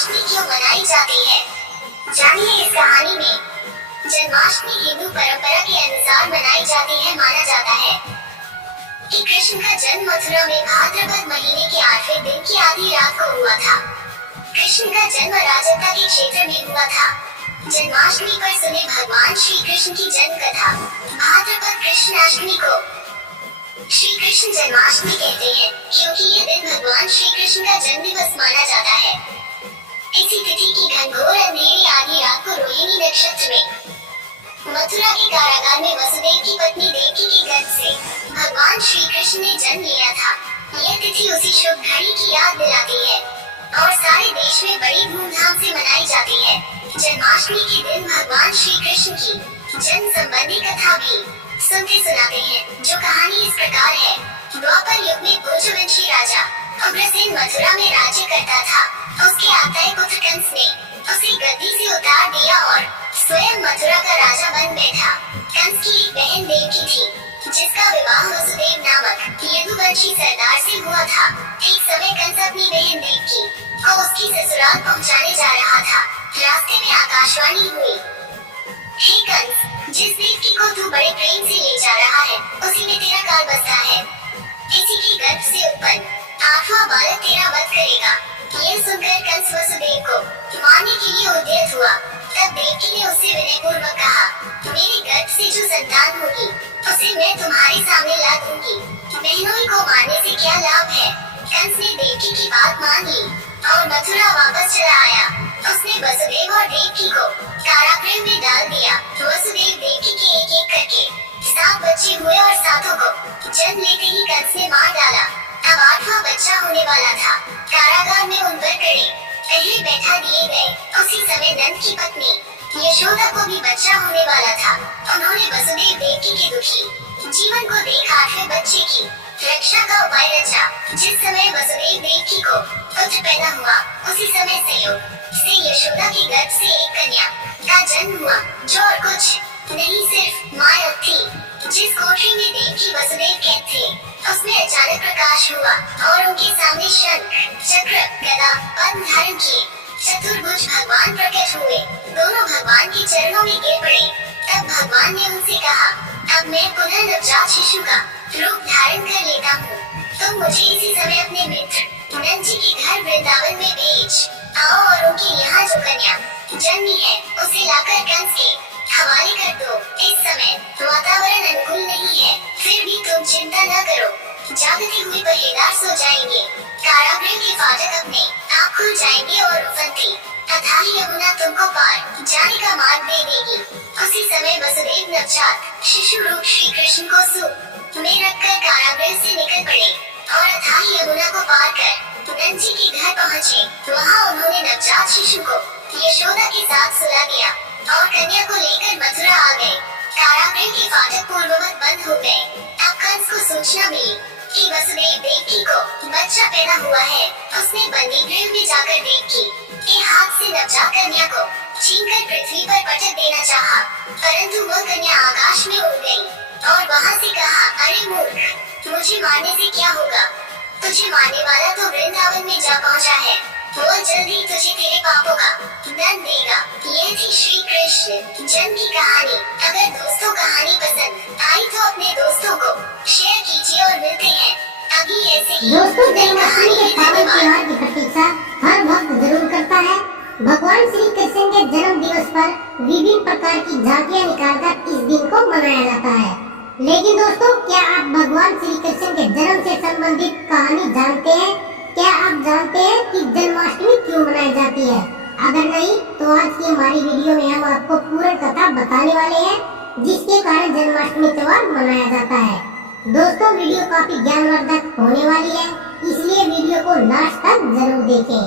जन्माष्टमी क्यों मनाई जाती है, जानिए इस कहानी में। जन्माष्टमी हिंदू परंपरा के अनुसार मनाई जाती है। माना जाता है कि कृष्ण का जन्म मथुरा में भाद्रपद महीने के 8वें दिन की आधी रात को हुआ था। कृष्ण का जन्म राजत्ता के क्षेत्र में हुआ था। जन्माष्टमी पर सुने भगवान श्री कृष्ण की जन्म कथा। भाद्रपद कृष्णाष्टमी को श्री कृष्ण जन्माष्टमी कहते हैं क्योंकि यह दिन भगवान श्री कृष्ण का जन्म दिवस माना जाता है। इसी तिथि की घनघोर अंधेरी आधी रात को रोहिणी नक्षत्र में मथुरा के कारागार में वसुदेव की पत्नी देवकी के गर्भ से भगवान श्री कृष्ण ने जन्म लिया था। यह तिथि उसी शुभ घड़ी की याद दिलाती है और सारे देश में बड़ी धूमधाम से मनाई जाती है। जन्माष्टमी के दिन भगवान श्री कृष्ण की जन्म संबंधी कथा भी सुनते सुनाते हैं, जो कहानी इस प्रकार है। द्वापर युग में भोजवंशी राजा उग्रसेन मथुरा में राज्य करता था। उसके आत्ताई पुत्र कंस ने उसे गद्दी से उतार दिया और स्वयं मथुरा का राजा बन बैठा। कंस की एक बहन देवकी थी, जिसका विवाह वसुदेव नामक यदुवंशी सरदार से हुआ था। एक समय कंस अपनी बहन देवकी को उसकी ससुराल पहुंचाने जा रहा था। रास्ते में आकाशवाणी हुई, हे कंस, जिस देवकी को तू बड़े प्रेम से ले जा रहा है, उसी में तेरा काल बसता है। इसी के गर्भ से उत्पन्न 8वां बालक तेरा वध करेगा। यह सुनकर कंस वसुदेव को मारने के लिए उद्यत हुआ। तब देवकी ने उससे विनयपूर्वक कहा, मेरे गर्भ से जो संतान होगी उसे मैं तुम्हारे सामने ला दूंगी। बहनोई को मारने से क्या लाभ है। कंस ने देवकी की बात मान ली और मथुरा वापस चला आया। उसने वसुदेव और देवकी को कारागृह में डाल दिया। वसुदेव देवकी के एक एक करके 7 बच्चे हुए और सातों को जन्म लेते ही कंस ने मार डाला। अब 8वां बच्चा होने वाला था। कारागार में उन पर कड़े पहरे बैठा दिए गए। उसी समय नंद की पत्नी यशोदा को भी बच्चा होने वाला था। उन्होंने वसुदेव देवकी के दुखी जीवन को देख 8वें बच्चे की रक्षा का उपाय रचा। जिस समय वसुदेव देवकी को पुत्र पैदा हुआ, उसी समय संयोग से यशोदा के गर्भ से एक कन्या का जन्म हुआ, जो और कुछ नहीं सिर्फ माया थी। जिस कोठरी में देवकी वसुदेव कैद थे, उसमें अचानक प्रकाश हुआ और उनके सामने शंख, चक्र, गदा, पद्म धारण किए चतुर्भुज भगवान प्रकट हुए। दोनों भगवान के चरणों में गिर पड़े। तब भगवान ने उनसे कहा, अब मैं पुनः नवजात शिशु का रूप धारण कर लेता हूँ। तुम मुझे इसी समय अपने मित्र नंद जी के घर वृंदावन में भेज आओ और उनके यहाँ जो कन्या जन्मी है उसे लाकर कंस के हवाले कर दो। इस समय वातावरण अनुकूल नहीं है, फिर भी तुम चिंता न करो। जागते हुए पहरेदार सो जाएंगे। कारागृह के फाटक अपने आप खुल जाएंगे और उफनती अथाह यमुना तुमको पार जाने का मार्ग दे देगी। उसी समय वसुदेव नवजात शिशु रूप श्री कृष्ण को सूप में रखकर कारागृह से निकल पड़े और अथाह यमुना को पार कर नंद जी के घर पहुँचे। वहाँ उन्होंने नवजात शिशु को यशोदा के साथ सुला दिया और कन्या को लेकर मथुरा आ गए। कारागृह के फाटक पूर्ववत बंद हो गए। अब कंस को सूचना मिली कि वसुदेव देवकी को बच्चा पैदा हुआ है। उसने बंदी गृह में जाकर देवकी के हाथ से नवजात कन्या को छीनकर पृथ्वी पर पटक देना चाहा, परंतु वह कन्या आकाश में उड़ गई और वहाँ से कहा, अरे मूर्ख, मुझे मारने से क्या होगा। तुझे मारने वाला तो वृंदावन में जा पहुँचा है। वो जल्दी तुझे तेरे पापों का दंड देगा। यह थी श्री कृष्ण जन्म की कहानी। अगर दोस्तों कहानी पसंद आई तो अपने दोस्तों को शेयर कीजिए और मिलते हैं अभी ऐसे ही दोस्तों, जन्माष्टमी के पावन त्योहार की प्रतीक्षा हर भक्त जरूर करता है। भगवान श्री कृष्ण के जन्म दिवस पर विभिन्न प्रकार की झांकियां निकालकर इस दिन को मनाया जाता है। लेकिन दोस्तों, क्या आप भगवान श्री कृष्ण के जन्म से संबंधित कहानी जानते हैं? क्या आप जानते हैं कि जन्माष्टमी क्यों मनाई जाती है? अगर नहीं तो आज की हमारी वीडियो में हम आपको पूर्ण कथा बताने वाले हैं, जिसके कारण जन्माष्टमी त्योहार मनाया जाता है। दोस्तों, वीडियो काफी ज्ञानवर्धक होने वाली है, इसलिए वीडियो को लास्ट तक जरूर देखें।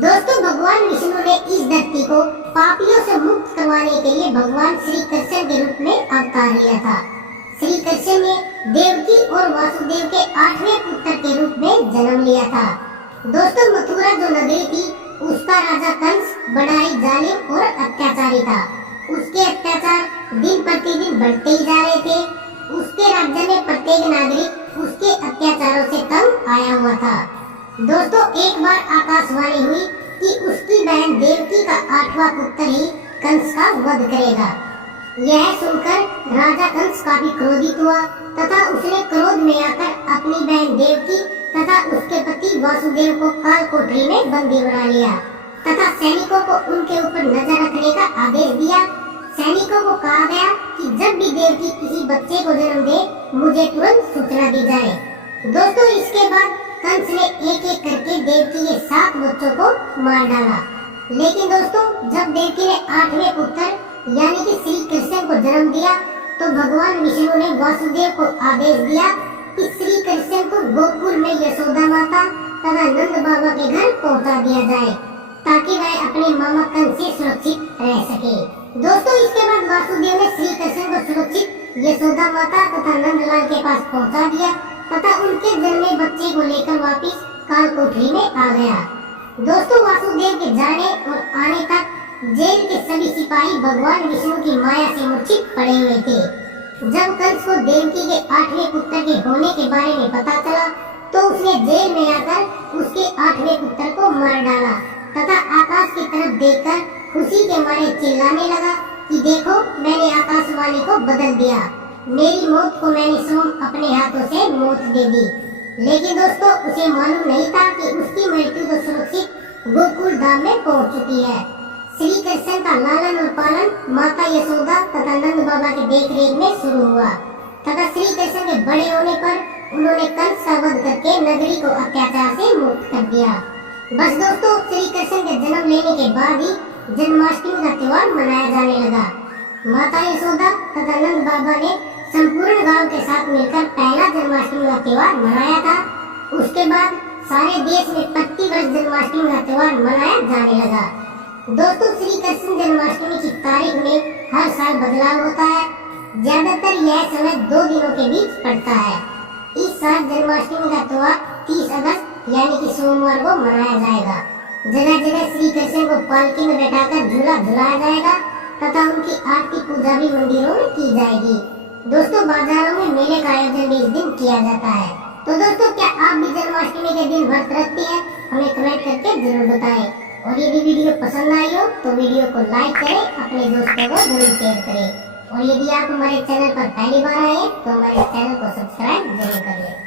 दोस्तों, भगवान विष्णु ने इस धरती को पापियों से मुक्त करवाने के लिए भगवान श्री कृष्ण के रूप में अवतार लिया था। श्री कृष्ण ने देवकी और वासुदेव के 8वें पुत्र के रूप में जन्म लिया था। दोस्तों, मथुरा जो नगरी थी, उसका राजा कंस बड़ा ही जालिम और अत्याचारी था। उसके अत्याचार दिन प्रतिदिन बढ़ते ही जा रहे थे। उसके राज्य में प्रत्येक नागरिक उसके अत्याचारों से तंग आया हुआ था। दोस्तों, एक बार आकाशवाणी हुई कि उसकी बहन देवकी का 8वां पुत्र ही कंस का वध करेगा। यह सुनकर राजा कंस काफी क्रोधित हुआ तथा उसने क्रोध में आकर अपनी बहन देवकी तथा उसके पति वासुदेव को काल कोठरी में बंदी बना लिया तथा सैनिकों को उनके ऊपर नजर रखने का आदेश दिया। सैनिकों को कहा गया कि जब भी देवकी किसी बच्चे को जन्म दे मुझे तुरंत सूचना दी जाए। दोस्तों, इसके बाद कंस ने एक एक करके देवकी के 7 बच्चों को मार डाला। लेकिन दोस्तों, जब देवकी ने 8वें पुत्र यानी कि श्री कृष्ण को जन्म दिया तो भगवान विष्णु ने वासुदेव को आदेश दिया कि श्री कृष्ण को गोकुल में यशोदा माता तथा नंद बाबा के घर पहुंचा दिया जाए ताकि वह अपने मामा कंस से सुरक्षित रह सके। दोस्तों, इसके बाद वासुदेव ने श्री कृष्ण को सुरक्षित यशोदा माता तथा नंदलाल के पास पहुंचा दिया तथा उनके जन्मे बच्चे को लेकर वापिस काल कोठरी में आ गया। दोस्तों, वासुदेव के जाने और आने तक जेल के सभी सिपाही भगवान विष्णु की माया से मूर्छित पड़े हुए थे। जब कंस को देवकी के 8वें पुत्र के होने के बारे में पता चला तो उसने जेल में आकर उसके 8वें पुत्र को मार डाला तथा आकाश की तरफ देखकर खुशी के मारे चिल्लाने लगा कि देखो, मैंने आकाशवाणी को बदल दिया, मेरी मौत को मैंने स्वयं अपने हाथों से मौत दे दी। लेकिन दोस्तों, उसे मालूम नहीं था कि उसकी मृत्यु तो सुरक्षित गोकुल धाम में पहुंच चुकी है। श्री कृष्ण का लालन और पालन माता यशोदा तथा नंद बाबा के देखरेख में शुरू हुआ तथा श्री कृष्ण के बड़े होने पर उन्होंने कंस का वध करके नगरी को अत्याचार से मुक्त कर दिया। बस दोस्तों, श्री कृष्ण के जन्म लेने के बाद ही जन्माष्टमी का त्योहार मनाया जाने लगा। माता यशोदा तथा नंद बाबा ने संपूर्ण गांव के साथ मिलकर पहला जन्माष्टमी का त्योहार मनाया था। उसके बाद सारे देश में प्रतिवर्ष जन्माष्टमी का त्योहार मनाया जाने लगा। दोस्तों, श्री कृष्ण जन्माष्टमी की तारीख में हर साल बदलाव होता है। ज्यादातर यह समय 2 दिनों के बीच पड़ता है। इस साल जन्माष्टमी का त्योहार 30 अगस्त यानी कि सोमवार को मनाया जाएगा। जगह जगह श्री कृष्ण को पालकी में बैठाकर झूला झुलाया जाएगा तथा उनकी आरती पूजा भी मंदिरों में की जाएगी। दोस्तों, बाजारों में मेले का आयोजन भी इस दिन किया जाता है। तो दोस्तों, क्या आप भी जन्माष्टमी के दिन व्रत रखते हैं? हमें कमेंट करके जरूर बताएं। और यदि वीडियो पसंद आई हो तो वीडियो को लाइक करें, अपने दोस्तों को जरूर शेयर करें। और यदि आप हमारे चैनल पर पहली बार आए तो हमारे चैनल को सब्सक्राइब जरूर करें।